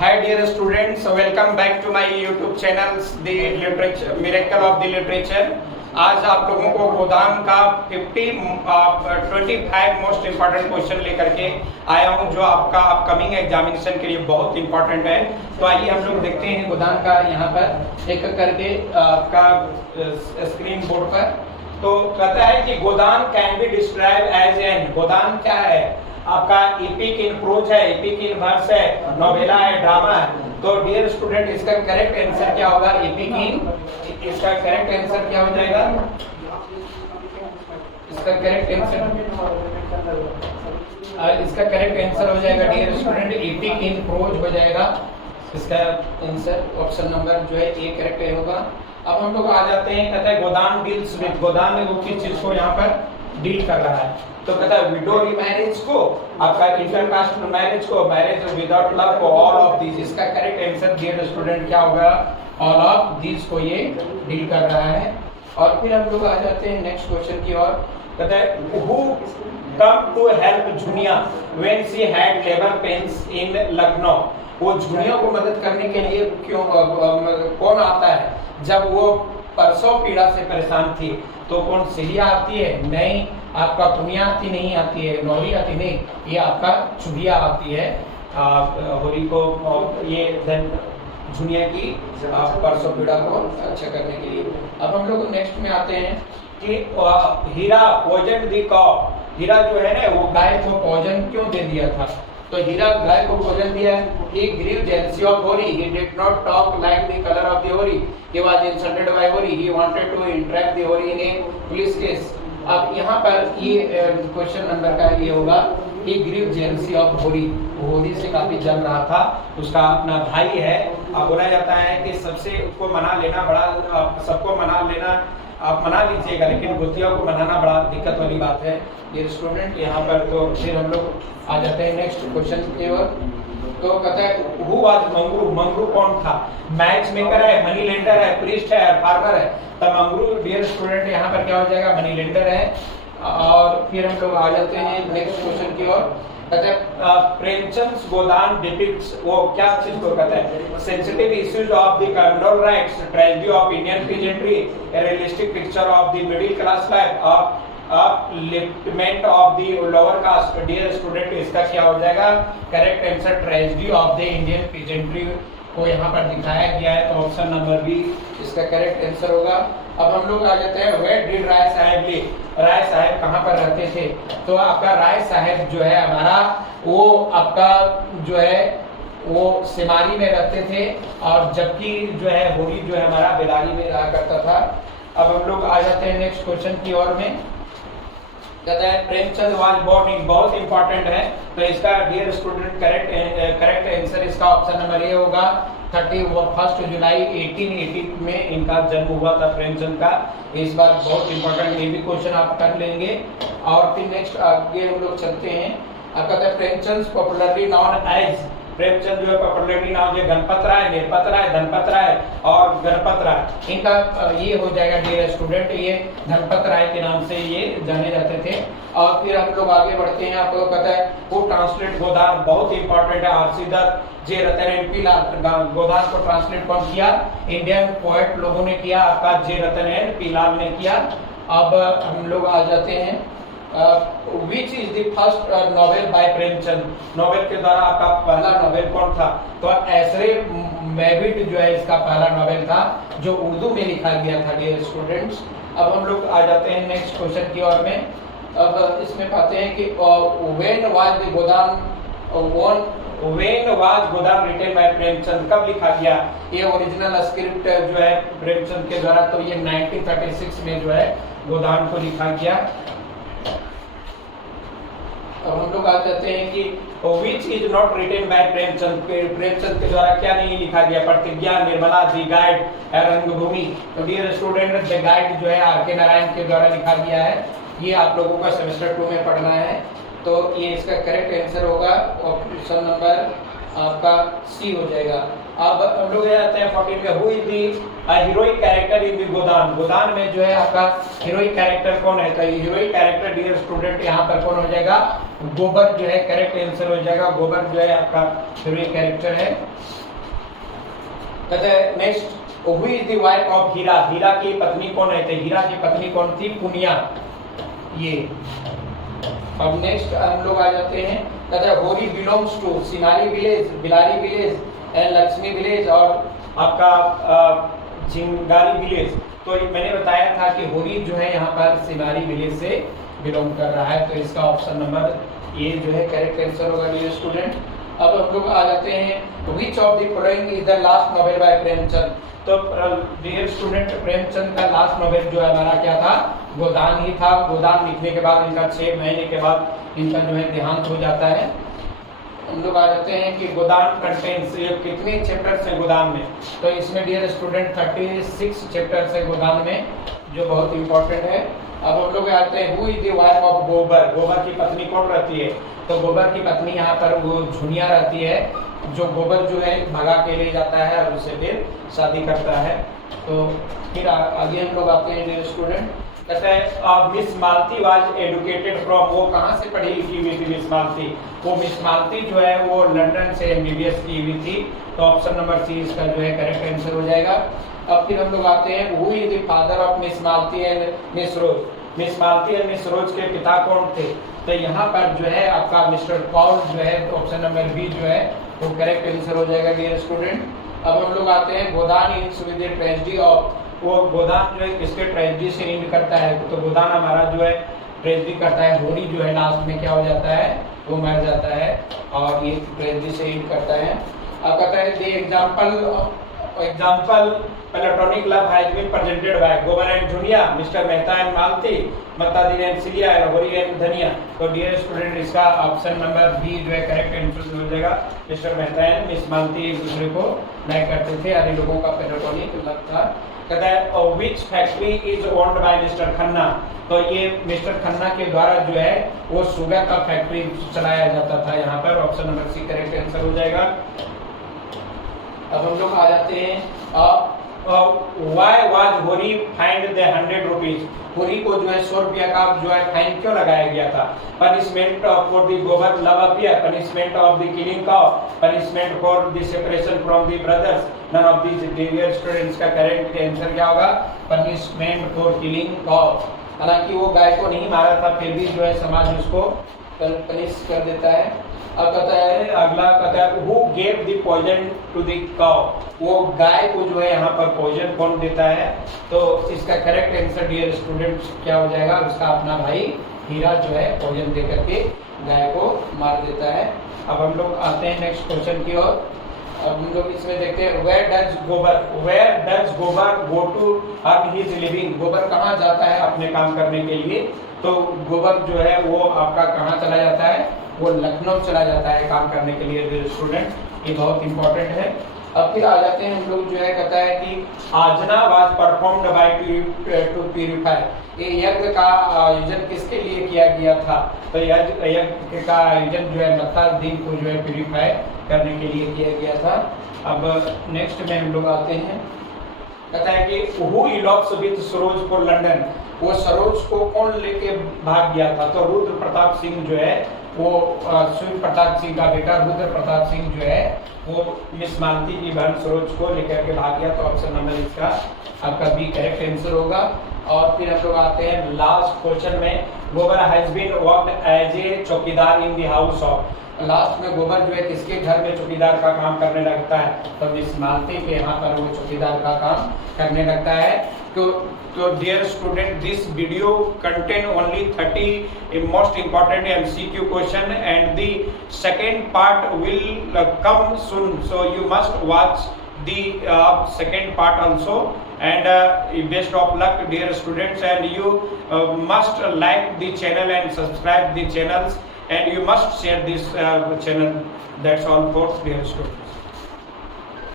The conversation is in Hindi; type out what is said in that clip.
Hi dear students, welcome back to my YouTube channel The Literature Miracle of the Literature। आज आप लोगों को गोदान का 25 मोस्ट इम्पोर्टेंट क्वेश्चन लेकर के आया हूं जो आपका अपकमिंग एग्जामिनेशन के लिए बहुत इम्पोर्टेंट है। तो आइए हम लोग देखते हैं गोदान का यहाँ पर एक करके आपका स्क्रीन बोर्ड पर। तो कहता है कि Godan can be describe as an, Godan क्या है आपका, एपिक इन प्रोज है, एपिक इन वर्स है, नोवेला है, ड्रामा है। तो डियर स्टूडेंट इसका करेक्ट आंसर क्या होगा, एपिक इन, इसका करेक्ट आंसर क्या हो जाएगा, इसका करेक्ट आंसर हो जाएगा dear student epic in prose हो जाएगा। इसका आंसर ऑप्शन नंबर जो है ए करेक्ट होगा। अब हम लोग आ जाते हैं, कहता है गोदान डील्स विद, गोदान में वो किस चीज को यहाँ पर डील कर रहा है। तो कहता है विडो मैरिज को, आपका इंटरकास्ट मैरिज को, मैरिज विदाउट लव को, ऑल ऑफ दिस। इसका करेक्ट आंसर डियर स्टूडेंट क्या होगा, ऑल ऑफ दिस को ये डील कर रहा है। और फिर हम लोग आ जाते हैं नेक्स्ट क्वेश्चन की ओर। कहता है who come to help Junia when she had labour pains in Lucknow. वो जुनिया को मदद करने के लिए क्यों कौन आता है जब वो परसों पीड़ा से परेशान थी। तो कौन सिरिया आती है, नहीं आपका पुनिया आती, नहीं आती है, नौरी आती नहीं, ये आपका चुगिया आती है होली को, ये धन जुनिया की परसों पीड़ा को अच्छा करने के लिए। अब हम लोग नेक्स्ट में आते हैं कि हीरा पॉइजन दी कॉ, हीरा जो है ना वो गाय को पॉइजन क्यों दे दिया था। तो हीरा गाय को पॉइजन दिया। He grew jealousy of Hori. He did not talk like the color of the Hori. He was insulted by Hori. He wanted to entrap the Hori in a police case. अब यहाँ पर ये क्वेश्चन नंबर का ये होगा, He grew jealousy of Hori. होरी से काफी जल रहा था, उसका अपना भाई है। अब बोला जाता है कि सबसे उसको मना लेना बड़ा, सबको मना लेना आप मना लीजिएगा, लेकिन गोतिया को मनाना बड़ा दिक्कत वाली बात है ये स्टूडेंट यहाँ पर। तो फिर हम लोग आ जाते हैं नेक्स्ट क्वेश्चन की ओर। तो कहता है हु वाज मंगरू, मंगरू कौन था, मैच मेकर है, मनी लेंडर है, प्रीस्ट है, फार्मर है। तो मंगरू डियर स्टूडेंट यहाँ पर क्या हो जाएगा, मनी लेंडर है। और फिर हम लोग आ जाते हैं नेक्स्ट क्वेश्चन की ओर। कहते हैं प्रेमचंद गोदान डिपिक्ट्स, वो क्या चीज को कहता है, sensitive issues of the communal riots, tragedy of Indian peasantry, a realistic picture of the middle class life, upliftment of the lower caste. Dear student इसका क्या हो जाएगा, correct answer tragedy of the Indian peasantry को यहाँ पर दिखाया गया है। तो ऑप्शन नंबर बी इसका करेक्ट आंसर होगा। अब हम लोग आ जाते हैं वेयर डिड राय साहब लिव, राय साहब कहाँ पर रहते थे। तो आपका राय साहब जो है हमारा, वो आपका जो है वो सिमारी में रहते थे, और जबकि जो है होरी जो है हमारा बेलारी में रहा करता था। अब हम लोग आ जाते हैं नेक्स्ट क्वेश्चन की ओर में। कहता है प्रेमचंद वाज बोर्न इन, बहुत इंपॉर्टेंट है। तो इसका डियर स्टूडेंट करेक्ट आंसर इसका ऑप्शन नंबर ए होगा। 31 जुलाई 1880 में इनका जन्म हुआ था प्रेमचंद का। इस बार बहुत इंपॉर्टेंट ये भी क्वेश्चन आप कर लेंगे। और फिर नेक्स्ट आगे हम लोग चलते हैं। कहता है Premchand popularly known as, Premchand जो है पॉपुलरली नाम जो गणपत राय, निर्पत राय, धनपत राय और गणपत राय, इनका ये हो जाएगा डियर स्टूडेंट, ये धनपत राय के नाम से ये जाने जाते थे। और फिर हम लोग आगे बढ़ते हैं। आपको कहता है वो ट्रांसलेट गोदान, बहुत इंपॉर्टेंट है। आरसीदर जे रतन एनपी लाल, गोदान को ट्रांसलेट कौन किया, इंडियन पोएट लोगों ने किया, आपका जे रतन एनपी लाल ने किया। अब हम लोग आ जाते हैं which is the first novel by Premchand, novel के द्वारा आपका पहला नोवेल कौन था। तो ऐसरे मैविड जो है इसका पहला नोवेल था जो उर्दू में लिखा गया था डियर स्टूडेंट्स। अब हम लोग आ जाते हैं नेक्स्ट क्वेश्चन की ओर में। अब इसमें पाते हैं कि when was the Godan written by Premchand, कब लिखा गया। ये ओरिजिनल स्क्रिप्ट जो है प्रेमचंद के द्वारा, तो ये 1936 में जो है गोदान को लिखा गया। अब हम लोग आ जाते हैं कि which is not written by Premchand, Premchand के द्वारा क्या नहीं लिखा गया, प्रतिज्ञा, निर्मला, दी गाइड, रंगभूमि। तो डियर स्टूडेंट द गाइड जो है आर के नारायण के द्वारा लिखा गया है। ये आप लोगों का सेमेस्टर 2 में पढ़ना है। तो ये इसका करेक्ट आंसर होगा, ऑप्शन नंबर आपका सी हो जाएगा। अब हम लोग जाते हैं 14 में, who is the heroic character in the Godan, Godan में जो है आपका हीरोइक कैरेक्टर कौन है। तो हीरोइक कैरेक्टर डियर स्टूडेंट यहाँ पर कौन हो जाएगा, गोबर जो है करेक्ट आंसर हो जाएगा। गोबर जो है आपका फेवरेट कैरेक्टर है। कहते हैं next, who is the wife of Hira? Hira की पत्नी कौन है? तो हीरा की पत्नी कौन थी? पुनिया। ये अब नेक्स्ट हम लोग आ जाते हैं, कहते हैं Hori belongs to Sinari village, Belari village and Lakshmi village और आपका चिंगारी विलेज। तो मैंने बताया था कि होरी जो है यहाँ पर सिनारी विलेज से बिलोंग कर रहा है, तो इसका ऑप्शन नंबर ए जो है करेक्ट आंसर होगा डियर स्टूडेंट। अब हम लोग आ जाते हैं which of the following is the last novel by Premchand? तो डियर स्टूडेंट प्रेमचंद का लास्ट नॉवेल जो है हमारा क्या था? गोदान ही था। गोदान लिखने के बाद इनका 6 महीने के बाद इनका जो है देहांत हो जाता है। हम लोग आ जाते हैं कि गोदान कंटेंट्स कितने चैप्टर्स हैं गोदान में? तो इसमें डियर स्टूडेंट 36 चैप्टर्स है गोदान में, जो बहुत इंपॉर्टेंट है। अब हम लोग आते हैं who is the wife of गोबर? गोबर की पत्नी कौन रहती है? तो गोबर की पत्नी यहाँ पर वो झुनिया रहती है, जो गोबर जो है भगा के ले जाता है और उसे फिर शादी करता है। तो फिर आगे हम लोग आते हैं डियर स्टूडेंट, कहते हैं miss Malti was educated from, वो कहाँ से पढ़ी लिखी हुई थी मिस मालती? वो मिस मालती जो है वो लंदन से MBBS की हुई थी। तो ऑप्शन नंबर सी इसका जो है करेक्ट आंसर हो जाएगा। अब फिर हम लोग आते हैं who is the father of miss Malti and miss Rose? Miss Malti और मिस रोज के पिता कौन थे? तो यहाँ पर जो है आपका मिस्टर पॉल जो है, तो ऑप्शन नंबर बी जो है वो करेक्ट आंसर हो जाएगा डियर स्टूडेंट। अब हम लोग आते हैं Godan is with the tragedy of, वो गोदान जो है किसके ट्रेजेडी से एंड करता है? तो गोदान हमारा जो है ट्रेजेडी करता है, होरी जो है लास्ट में क्या हो जाता है? वो मर जाता है और ये ट्रेजेडी से एंड करता है। अब कहता है the example platonic love has been presented by Gobar and Jhunia, mister Mehta and Malti, Matadin and Silia and Hori and Dhaniya. तो डियर स्टूडेंट इसका ऑप्शन नंबर बी जो है करेक्ट आंसर हो जाएगा। Mister Mehta and miss Malti एक दूसरे को लाइक करते थे, अन्य लोगों का प्लेटोनिक लव था। कहता है which factory is owned by mister Khanna? तो ये मिस्टर खन्ना के द्वारा जो है वो शुगर का फैक्ट्री चलाया जाता था यहाँ पर। Option number C correct answer हो जाएगा। अब हम लोग आ जाते हैं why was Hori find the 100 rupees? Hori को जो है 100 रुपया का जो है फाइन क्यों लगाया गया था? Punishment for the Gobar love affair, punishment of the killing cow, punishment for the separation from the brothers, none of these. Dear students का करेक्ट आंसर क्या होगा? Punishment for killing cow. हालांकि वो गाय को नहीं मारा था, फिर भी जो है समाज उसको पनिश कर देता है। अब कहता है अगला, कहता है who gave the poison to the cow? वो गाय को जो है यहाँ पर पॉइजन कौन देता है? तो इसका करेक्ट आंसर डियर स्टूडेंट्स क्या हो जाएगा? उसका अपना भाई हीरा जो है पॉइजन दे करके गाय को मार देता है। अब हम लोग आते हैं नेक्स्ट क्वेश्चन की ओर। अब हम लोग इसमें देखते हैं where does Gobar go to earn his living? Gobar कहाँ जाता है अपने काम करने के लिए? तो गोबर जो है वो आपका कहाँ चला जाता है? वो लखनऊ चला जाता है काम करने के लिए स्टूडेंट, ये बहुत इंपॉर्टेंट है। अब फिर आ जाते हैं हम लोग जो है, कहता है कि yajna was performed by to purify, ये यज्ञ का आयोजन किसके लिए किया गया था? तो यज्ञ का आयोजन जो है मत्तादीन को जो है प्यूरिफाई करने के लिए किया गया था। अब नेक्स्ट में हम लोग आते हैं, कहता है कि who elopes with Saroj for London? वो सरोज को कौन लेके भाग गया था? तो रुद्र प्रताप सिंह जो है वो सूर्य प्रताप सिंह का बेटा रुद्र प्रताप सिंह जो है वो मिस मालती की बहन सरोज को लेकर के भाग गया। तो ऑप्शन नंबर इसका आपका बी करेक्ट आंसर होगा। और फिर हम लोग आते हैं लास्ट क्वेश्चन में, Gobar has been worked as a chowkidar in the house of? Last में गोबर जो है किसके घर में चौकीदार का काम करने लगता है? तो मिस मालती के यहाँ पर वो चौकीदार का काम करने लगता है। तो dear student, this video contain only 30 most important MCQ question, and the second part will come soon, so you must watch the second part also. And best of luck dear students, and you must like the channel and subscribe the channels, and you must share this channel. That's all for dear students.